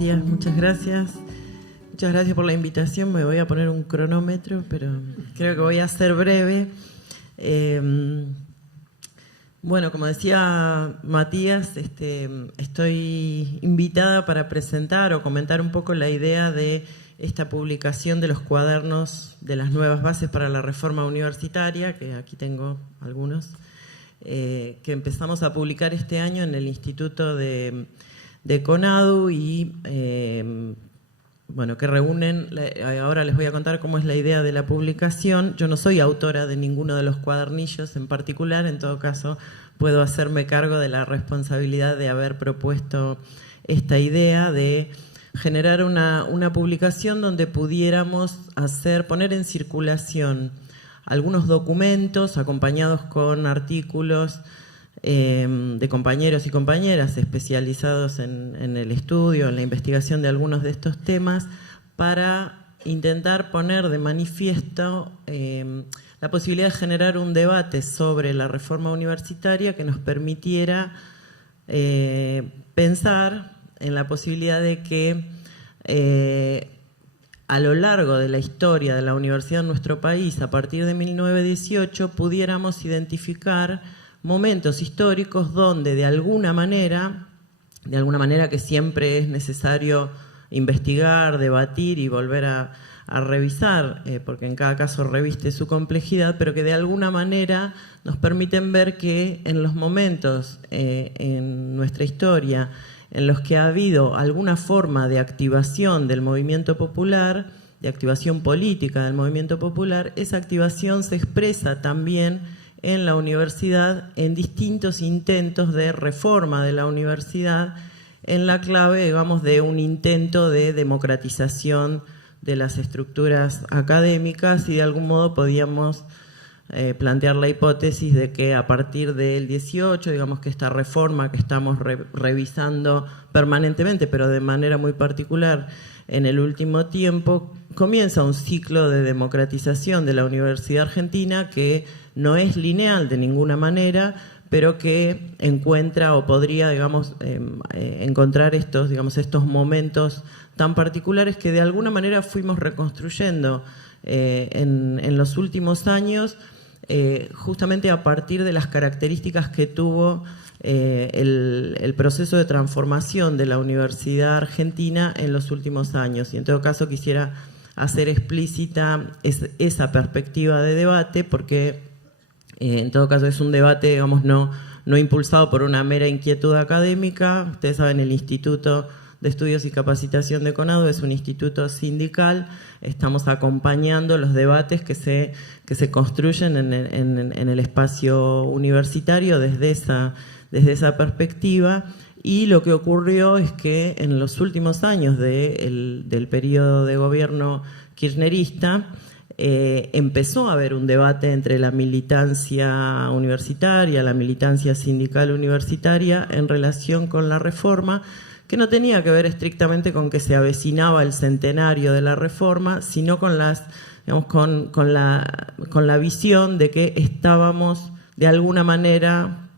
días, muchas gracias. Muchas gracias por la invitación. Me voy a poner un cronómetro, pero creo que voy a ser breve. Bueno, como decía Matías, estoy invitada para presentar o comentar un poco la idea de esta publicación de los cuadernos de las nuevas bases para la reforma universitaria, que aquí tengo algunos, que empezamos a publicar este año en el Instituto de CONADU y bueno, que reúnen, ahora les voy a contar cómo es la idea de la publicación. Yo no soy autora de ninguno de los cuadernillos en particular, en todo caso puedo hacerme cargo de la responsabilidad de haber propuesto esta idea de generar una publicación donde pudiéramos poner en circulación algunos documentos acompañados con artículos de compañeros y compañeras especializados en el estudio, en la investigación de algunos de estos temas, para intentar poner de manifiesto la posibilidad de generar un debate sobre la reforma universitaria que nos permitiera pensar en la posibilidad de que a lo largo de la historia de la universidad en nuestro país, a partir de 1918, pudiéramos identificar momentos históricos donde de alguna manera que siempre es necesario investigar, debatir y volver a revisar, porque en cada caso reviste su complejidad, pero que de alguna manera nos permiten ver que en los momentos en nuestra historia en los que ha habido alguna forma de activación del movimiento popular, de activación política del movimiento popular, esa activación se expresa también en la universidad en distintos intentos de reforma de la universidad en la clave, digamos, de un intento de democratización de las estructuras académicas y de algún modo podíamos plantear la hipótesis de que a partir del 18, digamos que esta reforma que estamos revisando permanentemente, pero de manera muy particular en el último tiempo, comienza un ciclo de democratización de la Universidad Argentina que no es lineal de ninguna manera, pero que encuentra o podría, digamos, encontrar estos momentos tan particulares que de alguna manera fuimos reconstruyendo en los últimos años, justamente a partir de las características que tuvo el proceso de transformación de la Universidad Argentina en los últimos años. Y en todo caso quisiera hacer explícita esa perspectiva de debate, porque en todo caso es un debate, digamos, no impulsado por una mera inquietud académica. Ustedes saben, el Instituto de Estudios y Capacitación de CONADU es un instituto sindical. Estamos acompañando los debates que se construyen en el espacio universitario desde esa perspectiva. Y lo que ocurrió es que en los últimos años del periodo de gobierno kirchnerista empezó a haber un debate entre la militancia universitaria, la militancia sindical universitaria en relación con la reforma, que no tenía que ver estrictamente con que se avecinaba el centenario de la reforma, sino con la visión de que estábamos de alguna manera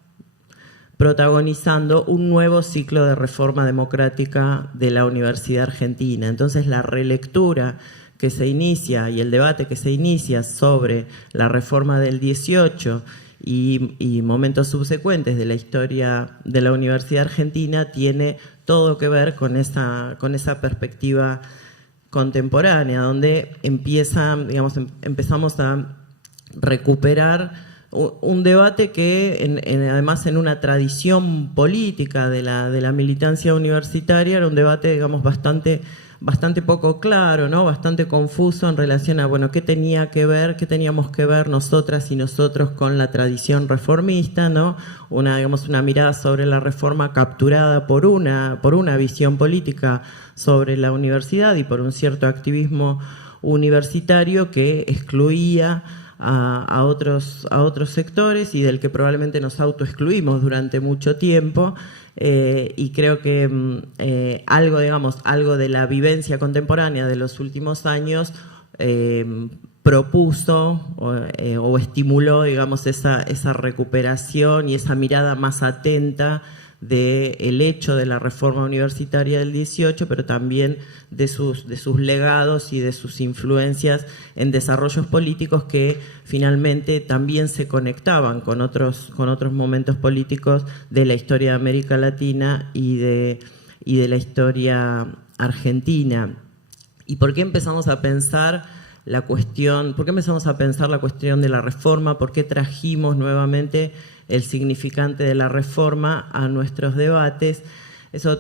protagonizando un nuevo ciclo de reforma democrática de la Universidad Argentina. Entonces la relectura que se inicia y el debate que se inicia sobre la reforma del 18 y momentos subsecuentes de la historia de la Universidad Argentina tiene todo que ver con esa perspectiva contemporánea, donde empezamos a recuperar un debate que además en una tradición política de la militancia universitaria era un debate, digamos, bastante poco claro, ¿no? Bastante confuso en relación a, bueno, qué teníamos que ver nosotras y nosotros con la tradición reformista, ¿no? Una mirada sobre la reforma capturada por una visión política sobre la universidad y por un cierto activismo universitario que excluía a otros sectores y del que probablemente nos autoexcluimos durante mucho tiempo. Y creo que algo de la vivencia contemporánea de los últimos años propuso o estimuló, digamos, esa recuperación y esa mirada más atenta del hecho de la reforma universitaria del 18, pero también de sus legados y de sus influencias en desarrollos políticos que finalmente también se conectaban con otros momentos políticos de la historia de América Latina y de la historia argentina. ¿Y por qué empezamos a pensar la cuestión de la reforma? ¿Por qué trajimos nuevamente el significante de la reforma a nuestros debates? Eso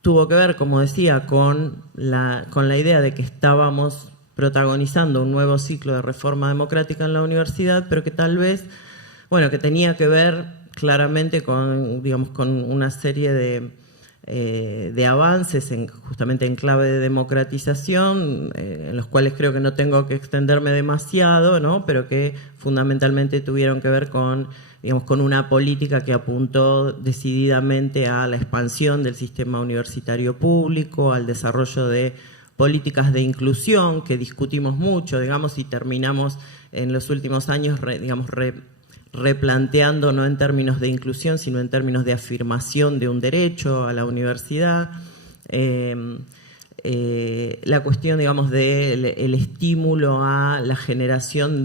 tuvo que ver, como decía, con la idea de que estábamos protagonizando un nuevo ciclo de reforma democrática en la universidad, pero que tal vez, que tenía que ver claramente con una serie de avances justamente en clave de democratización, en los cuales creo que no tengo que extenderme demasiado, ¿no? Pero que fundamentalmente tuvieron que ver con una política que apuntó decididamente a la expansión del sistema universitario público, al desarrollo de políticas de inclusión que discutimos mucho, y terminamos en los últimos años, replanteando no en términos de inclusión, sino en términos de afirmación de un derecho a la universidad. La cuestión, del estímulo a la generación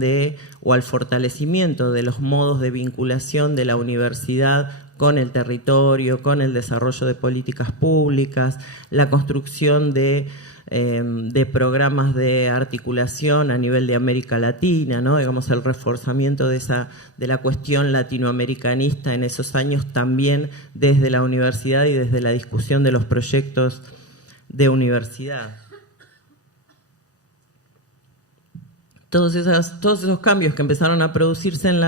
o al fortalecimiento de los modos de vinculación de la universidad con el territorio, con el desarrollo de políticas públicas, la construcción de programas de articulación a nivel de América Latina, ¿no? El reforzamiento de la cuestión latinoamericanista en esos años también desde la universidad y desde la discusión de los proyectos de universidad. Todos esos cambios que empezaron a producirse en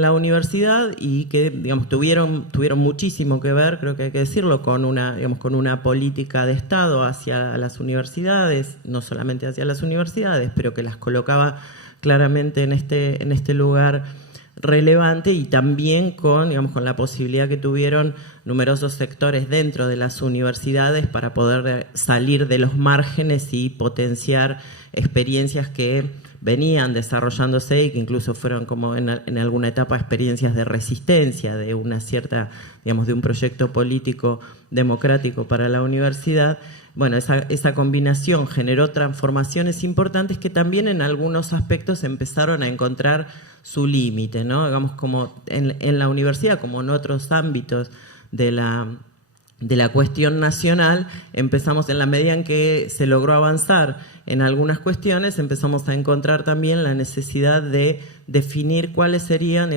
la universidad y que tuvieron muchísimo que ver, creo que hay que decirlo, con una política de Estado hacia las universidades, no solamente hacia las universidades, pero que las colocaba claramente en este lugar relevante, y también con la posibilidad que tuvieron numerosos sectores dentro de las universidades para poder salir de los márgenes y potenciar experiencias que venían desarrollándose y que incluso fueron como en alguna etapa experiencias de resistencia de una cierta, de un proyecto político democrático para la universidad. Esa combinación generó transformaciones importantes que también en algunos aspectos empezaron a encontrar su límite, ¿no? Como en la universidad, como en otros ámbitos de la cuestión nacional, empezamos, en la medida en que se logró avanzar en algunas cuestiones, empezamos a encontrar también la necesidad de definir cuáles serían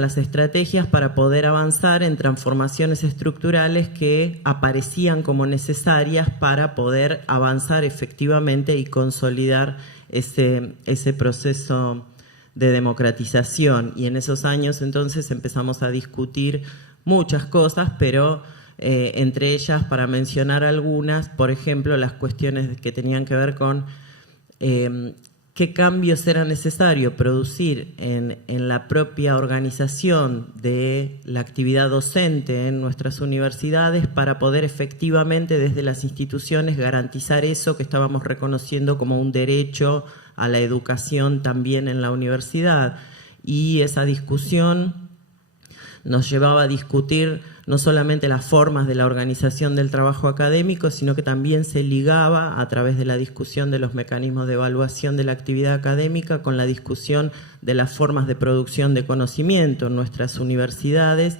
las estrategias para poder avanzar en transformaciones estructurales que aparecían como necesarias para poder avanzar efectivamente y consolidar ese proceso de democratización. Y en esos años entonces empezamos a discutir muchas cosas, pero entre ellas, para mencionar algunas, por ejemplo, las cuestiones que tenían que ver con qué cambios era necesario producir en la propia organización de la actividad docente en nuestras universidades para poder efectivamente desde las instituciones garantizar eso que estábamos reconociendo como un derecho a la educación también en la universidad. Y esa discusión nos llevaba a discutir no solamente las formas de la organización del trabajo académico, sino que también se ligaba a través de la discusión de los mecanismos de evaluación de la actividad académica con la discusión de las formas de producción de conocimiento en nuestras universidades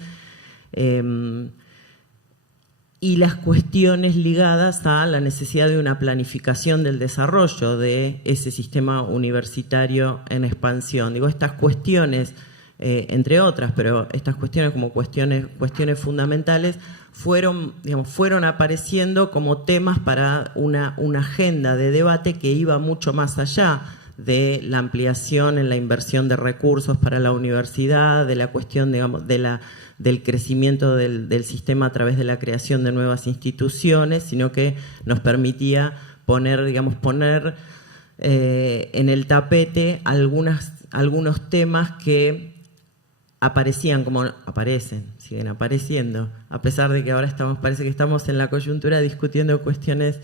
y las cuestiones ligadas a la necesidad de una planificación del desarrollo de ese sistema universitario en expansión. Estas cuestiones, entre otras, pero estas cuestiones como cuestiones fundamentales fueron apareciendo como temas para una agenda de debate que iba mucho más allá de la ampliación en la inversión de recursos para la universidad, de la cuestión del crecimiento del sistema a través de la creación de nuevas instituciones, sino que nos permitía poner en el tapete algunos temas que siguen apareciendo, a pesar de que ahora parece que estamos en la coyuntura discutiendo cuestiones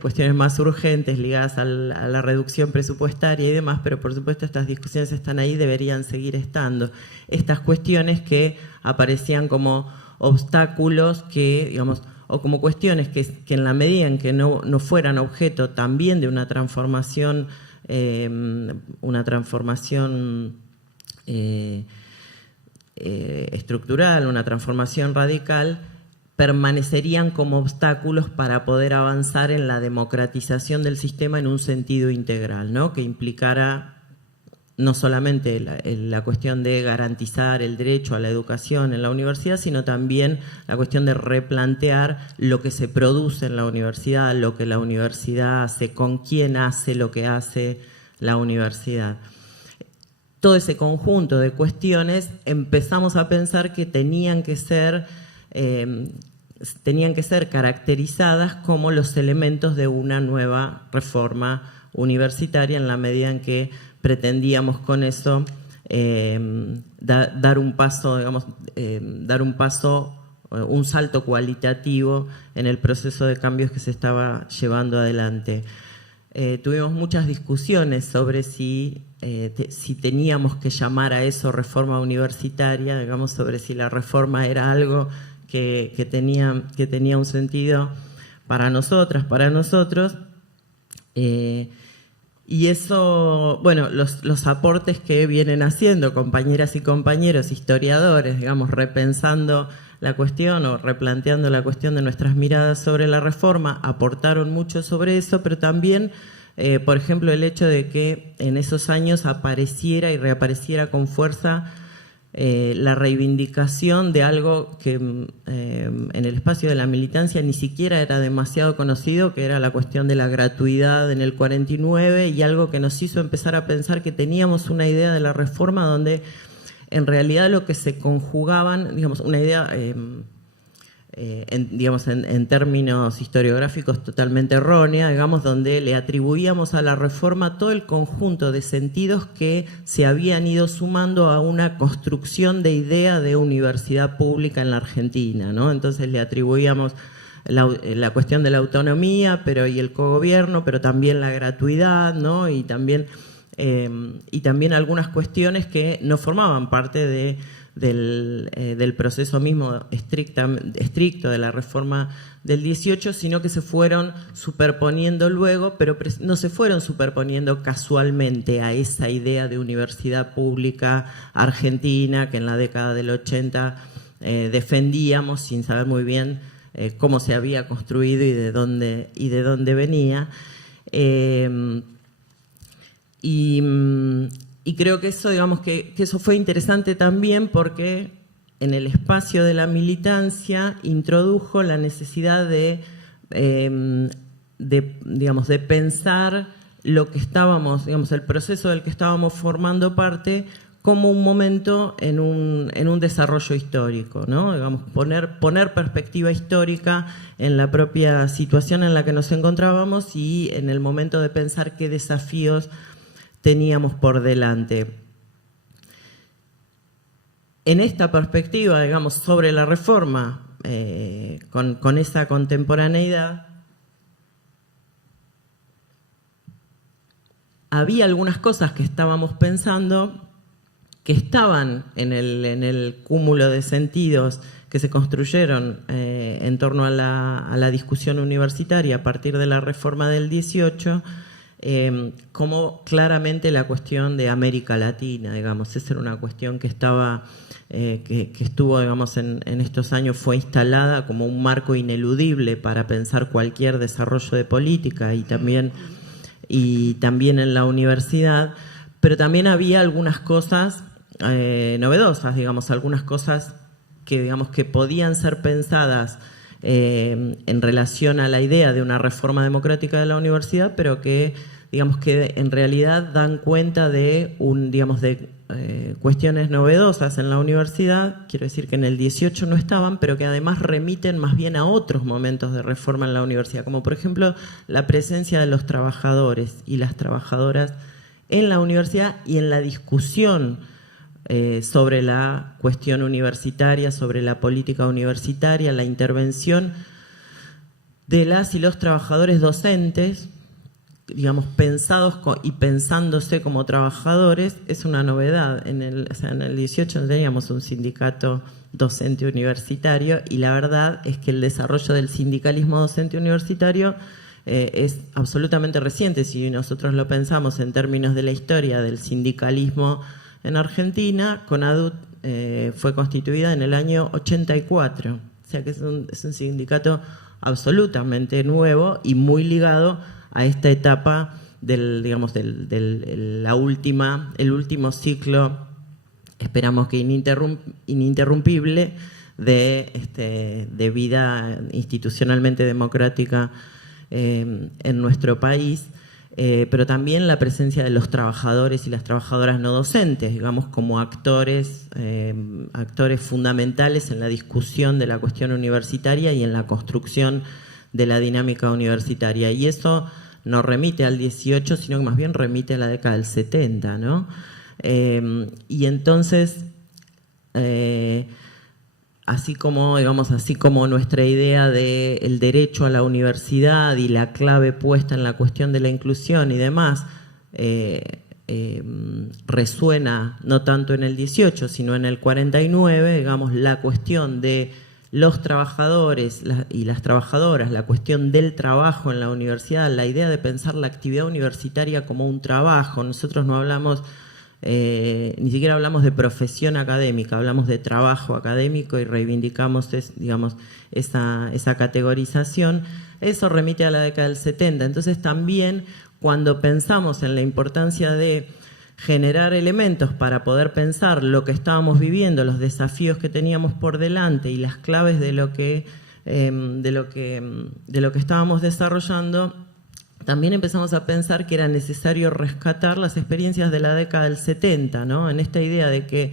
cuestiones más urgentes ligadas a la reducción presupuestaria y demás, pero por supuesto estas discusiones están ahí, deberían seguir estando. Estas cuestiones que aparecían como obstáculos que, digamos, o como cuestiones que en la medida en que no fueran objeto también de una transformación estructural, una transformación radical, permanecerían como obstáculos para poder avanzar en la democratización del sistema en un sentido integral, ¿no? Que implicara no solamente la cuestión de garantizar el derecho a la educación en la universidad, sino también la cuestión de replantear lo que se produce en la universidad, lo que la universidad hace, con quién hace lo que hace la universidad. Todo ese conjunto de cuestiones empezamos a pensar que tenían que ser caracterizadas como los elementos de una nueva reforma universitaria, en la medida en que pretendíamos con eso dar un paso, digamos, un salto cualitativo en el proceso de cambios que se estaba llevando adelante. Tuvimos muchas discusiones sobre si teníamos que llamar a eso reforma universitaria, digamos, sobre si la reforma era algo que tenía un sentido para nosotras, para nosotros. Y eso, bueno, los aportes que vienen haciendo compañeras y compañeros historiadores, digamos, repensando la cuestión o replanteando la cuestión de nuestras miradas sobre la reforma, aportaron mucho sobre eso, pero también, por ejemplo, el hecho de que en esos años apareciera y reapareciera con fuerza la reivindicación de algo que en el espacio de la militancia ni siquiera era demasiado conocido, que era la cuestión de la gratuidad en el 49, y algo que nos hizo empezar a pensar que teníamos una idea de la reforma donde en realidad lo que se conjugaban, digamos, una idea en términos historiográficos totalmente errónea, digamos, donde le atribuíamos a la reforma todo el conjunto de sentidos que se habían ido sumando a una construcción de idea de universidad pública en la Argentina, ¿no? Entonces le atribuíamos la cuestión de la autonomía y el cogobierno, pero también la gratuidad, ¿no? Y también algunas cuestiones que no formaban parte del proceso mismo estricto de la reforma del 18, sino que se fueron superponiendo luego, pero no se fueron superponiendo casualmente a esa idea de universidad pública argentina que en la década del 80 defendíamos sin saber muy bien cómo se había construido y de dónde venía. Y creo que eso, digamos, que eso fue interesante también porque en el espacio de la militancia introdujo la necesidad de pensar lo que estábamos, digamos, el proceso del que estábamos formando parte como un momento en un desarrollo histórico, ¿no? Digamos, poner perspectiva histórica en la propia situación en la que nos encontrábamos y en el momento de pensar qué desafíos teníamos por delante. En esta perspectiva, digamos, sobre la reforma, con esa contemporaneidad, había algunas cosas que estábamos pensando que estaban en el cúmulo de sentidos que se construyeron en torno a la discusión universitaria a partir de la reforma del 18, como claramente la cuestión de América Latina, digamos. Esa era una cuestión que estuvo, digamos, en estos años, fue instalada como un marco ineludible para pensar cualquier desarrollo de política y también en la universidad, pero también había algunas cosas novedosas, digamos, algunas cosas que podían ser pensadas en relación a la idea de una reforma democrática de la universidad, pero que, digamos, que en realidad dan cuenta de cuestiones novedosas en la universidad. Quiero decir que en el 18 no estaban, pero que además remiten más bien a otros momentos de reforma en la universidad, como por ejemplo la presencia de los trabajadores y las trabajadoras en la universidad y en la discusión sobre la cuestión universitaria, sobre la política universitaria, la intervención de las y los trabajadores docentes, digamos, pensados y pensándose como trabajadores, es una novedad. En el 18 no teníamos un sindicato docente universitario, y la verdad es que el desarrollo del sindicalismo docente universitario es absolutamente reciente. Si nosotros lo pensamos en términos de la historia del sindicalismo en Argentina, CONADUT fue constituida en el año 84, o sea que es un sindicato absolutamente nuevo y muy ligado a esta etapa del, digamos, el último ciclo, esperamos que ininterrumpible, de vida institucionalmente democrática en nuestro país, pero también la presencia de los trabajadores y las trabajadoras no docentes, digamos, como actores fundamentales en la discusión de la cuestión universitaria y en la construcción de la dinámica universitaria. Y eso no remite al 18, sino que más bien remite a la década del 70, ¿no? Y entonces, así como nuestra idea del derecho a la universidad y la clave puesta en la cuestión de la inclusión y demás, resuena no tanto en el 18, sino en el 49, digamos, la cuestión de los trabajadores y las trabajadoras, la cuestión del trabajo en la universidad, la idea de pensar la actividad universitaria como un trabajo. Nosotros no hablamos, ni siquiera hablamos de profesión académica, hablamos de trabajo académico y reivindicamos, digamos, esa categorización. Eso remite a la década del 70. Entonces también cuando pensamos en la importancia de generar elementos para poder pensar lo que estábamos viviendo, los desafíos que teníamos por delante y las claves de lo que estábamos desarrollando, también empezamos a pensar que era necesario rescatar las experiencias de la década del 70, ¿no? En esta idea de que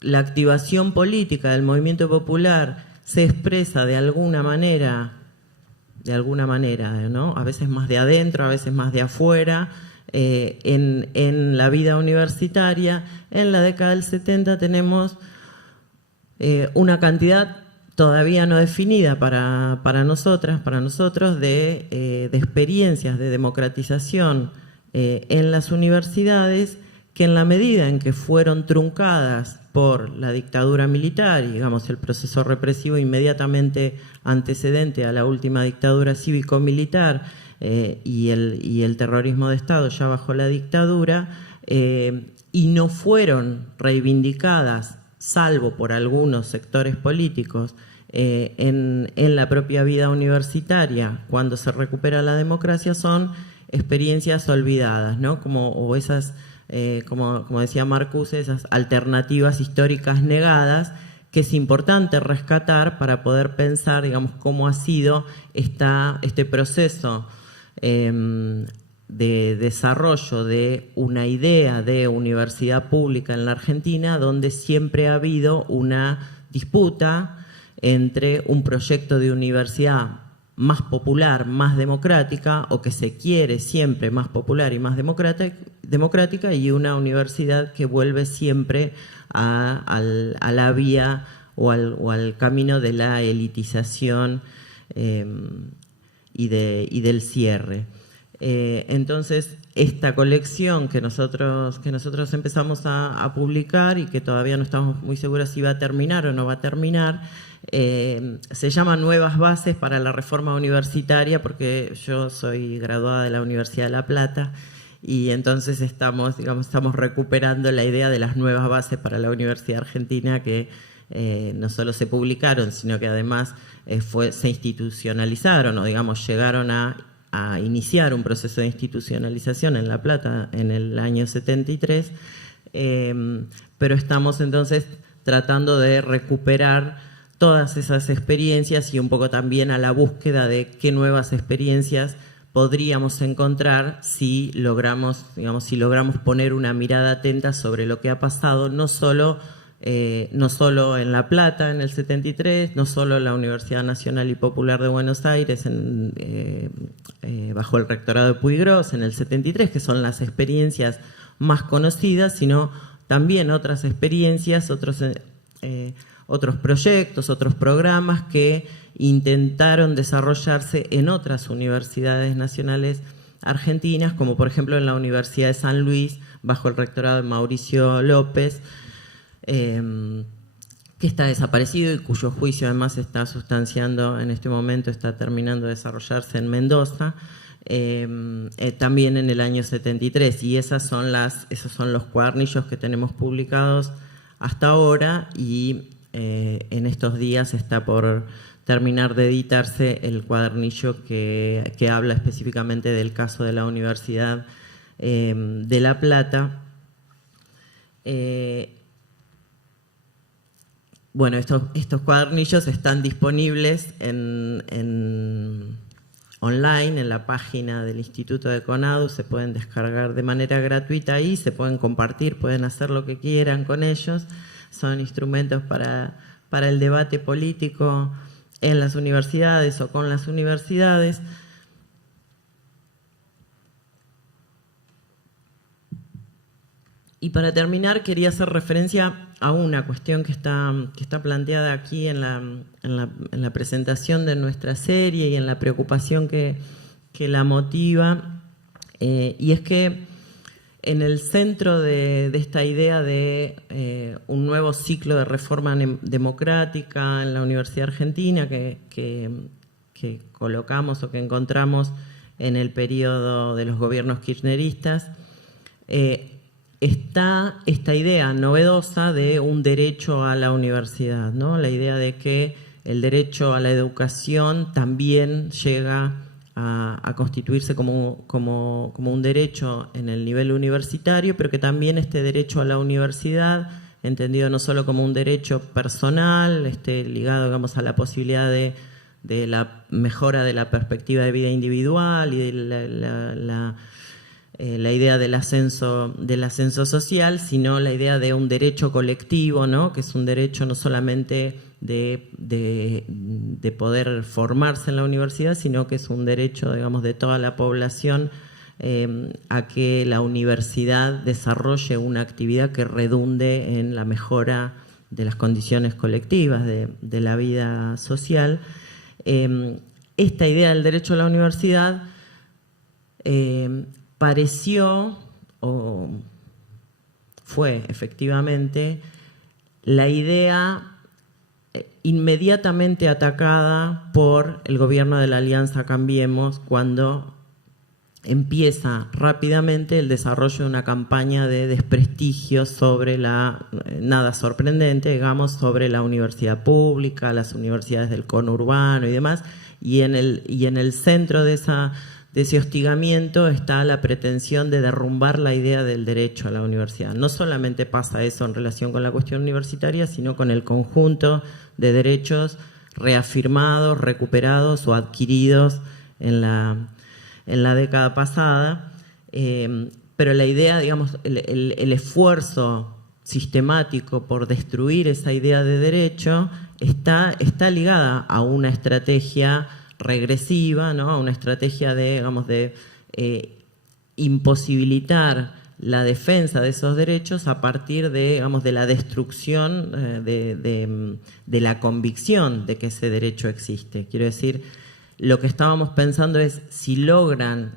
la activación política del movimiento popular se expresa de alguna manera, ¿no? A veces más de adentro, a veces más de afuera, en la vida universitaria. En la década del 70 tenemos una cantidad todavía no definida para nosotros de experiencias de democratización en las universidades, que en la medida en que fueron truncadas por la dictadura militar y, digamos, el proceso represivo inmediatamente antecedente a la última dictadura cívico-militar, y el terrorismo de Estado ya bajo la dictadura, y no fueron reivindicadas, salvo por algunos sectores políticos, en la propia vida universitaria, cuando se recupera la democracia, son experiencias olvidadas, ¿no? Como decía Marcuse, esas alternativas históricas negadas, que es importante rescatar para poder pensar, digamos, cómo ha sido este proceso de desarrollo de una idea de universidad pública en la Argentina, donde siempre ha habido una disputa entre un proyecto de universidad más popular, más democrática, o que se quiere siempre más popular y más democrática, y una universidad que vuelve siempre a la vía o al camino de la elitización y del cierre. Entonces, esta colección que nosotros empezamos a publicar y que todavía no estamos muy seguras si va a terminar o no va a terminar, se llama Nuevas Bases para la Reforma Universitaria, porque yo soy graduada de la Universidad de La Plata y entonces estamos recuperando la idea de las nuevas bases para la Universidad Argentina, que no solo se publicaron, sino que además se institucionalizaron, o digamos llegaron a iniciar un proceso de institucionalización en La Plata en el año 73, pero estamos entonces tratando de recuperar todas esas experiencias y un poco también a la búsqueda de qué nuevas experiencias podríamos encontrar si logramos poner una mirada atenta sobre lo que ha pasado, no solo en La Plata en el 73, no solo en la Universidad Nacional y Popular de Buenos Aires bajo el rectorado de Puig Gros en el 73, que son las experiencias más conocidas, sino también otras experiencias, otros proyectos, otros programas que intentaron desarrollarse en otras universidades nacionales argentinas, como por ejemplo en la Universidad de San Luis, bajo el rectorado de Mauricio López, que está desaparecido y cuyo juicio además se está sustanciando en este momento, está terminando de desarrollarse en Mendoza, también en el año 73. Y esos son los cuadernillos que tenemos publicados hasta ahora, y en estos días está por terminar de editarse el cuadernillo que habla específicamente del caso de la Universidad de La Plata. Bueno, estos cuadernillos están disponibles online en la página del Instituto de CONADU, se pueden descargar de manera gratuita ahí, se pueden compartir, pueden hacer lo que quieran con ellos. Son instrumentos para el debate político en las universidades o con las universidades. Y para terminar, quería hacer referencia a una cuestión que está planteada aquí en la presentación de nuestra serie y en la preocupación que la motiva, y es que en el centro de esta idea de un nuevo ciclo de reforma democrática en la Universidad Argentina que colocamos o que encontramos en el periodo de los gobiernos kirchneristas, está esta idea novedosa de un derecho a la universidad, ¿no? La idea de que el derecho a la educación también llega a constituirse como un derecho en el nivel universitario, pero que también este derecho a la universidad, entendido no solo como un derecho personal, ligado, digamos, a la posibilidad de la mejora de la perspectiva de vida individual y de la idea del ascenso social, sino la idea de un derecho colectivo, ¿no? Que es un derecho no solamente de poder formarse en la universidad, sino que es un derecho, digamos, de toda la población a que la universidad desarrolle una actividad que redunde en la mejora de las condiciones colectivas de la vida social. Esta idea del derecho a la universidad pareció, o fue efectivamente, la idea inmediatamente atacada por el gobierno de la Alianza Cambiemos cuando empieza rápidamente el desarrollo de una campaña de desprestigio sobre nada sorprendente, digamos, sobre la universidad pública, las universidades del conurbano y demás, y en el centro de ese hostigamiento está la pretensión de derrumbar la idea del derecho a la universidad. No solamente pasa eso en relación con la cuestión universitaria, sino con el conjunto de derechos reafirmados, recuperados o adquiridos en la década pasada. Pero la idea, digamos, el esfuerzo sistemático por destruir esa idea de derecho está ligada a una estrategia regresiva, ¿no? Una estrategia de imposibilitar la defensa de esos derechos a partir de la destrucción de la convicción de que ese derecho existe. Quiero decir, lo que estábamos pensando es si logran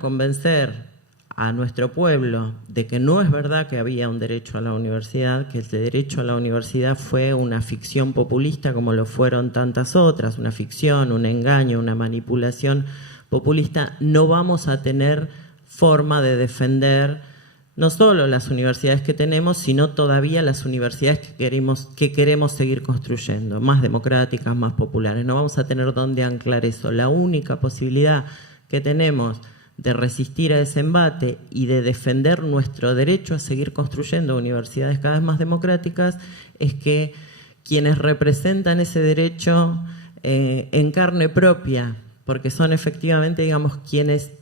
convencer a nuestro pueblo de que no es verdad que había un derecho a la universidad, que el derecho a la universidad fue una ficción populista como lo fueron tantas otras, una ficción, un engaño, una manipulación populista, no vamos a tener forma de defender no solo las universidades que tenemos, sino todavía las universidades que queremos seguir construyendo, más democráticas, más populares. No vamos a tener dónde anclar eso. La única posibilidad que tenemos de resistir a ese embate y de defender nuestro derecho a seguir construyendo universidades cada vez más democráticas es que quienes representan ese derecho en carne propia, porque son efectivamente, digamos,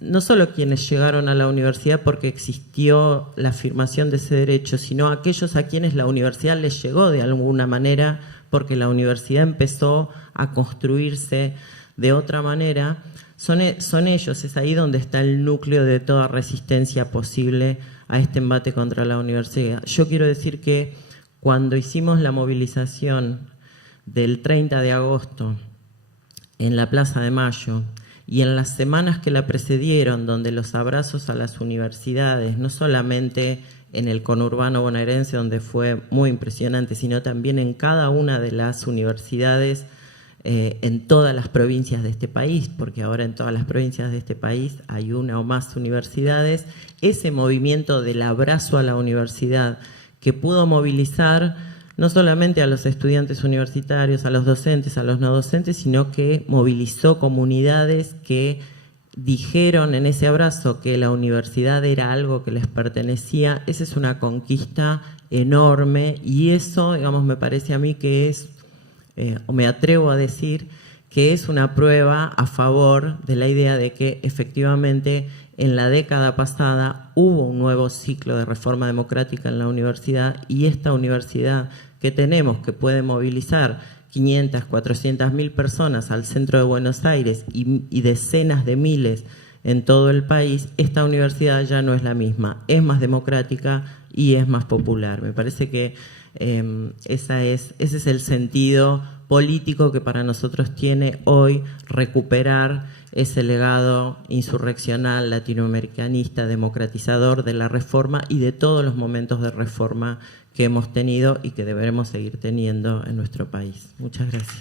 no solo quienes llegaron a la universidad porque existió la afirmación de ese derecho, sino aquellos a quienes la universidad les llegó de alguna manera porque la universidad empezó a construirse de otra manera. Son ellos, es ahí donde está el núcleo de toda resistencia posible a este embate contra la universidad. Yo quiero decir que cuando hicimos la movilización del 30 de agosto en la Plaza de Mayo y en las semanas que la precedieron, donde los abrazos a las universidades, no solamente en el conurbano bonaerense, donde fue muy impresionante, sino también en cada una de las universidades en todas las provincias de este país, porque ahora en todas las provincias de este país hay una o más universidades, ese movimiento del abrazo a la universidad que pudo movilizar no solamente a los estudiantes universitarios, a los docentes, a los no docentes, sino que movilizó comunidades que dijeron en ese abrazo que la universidad era algo que les pertenecía. Esa es una conquista enorme y eso, digamos, me parece a mí que es, o me atrevo a decir, que es una prueba a favor de la idea de que efectivamente en la década pasada hubo un nuevo ciclo de reforma democrática en la universidad y esta universidad que tenemos, que puede movilizar 500, 400.000 personas al centro de Buenos Aires y decenas de miles en todo el país, esta universidad ya no es la misma, es más democrática y es más popular. Me parece que ese es el sentido político que para nosotros tiene hoy recuperar ese legado insurreccional, latinoamericanista, democratizador de la reforma y de todos los momentos de reforma que hemos tenido y que deberemos seguir teniendo en nuestro país. Muchas gracias.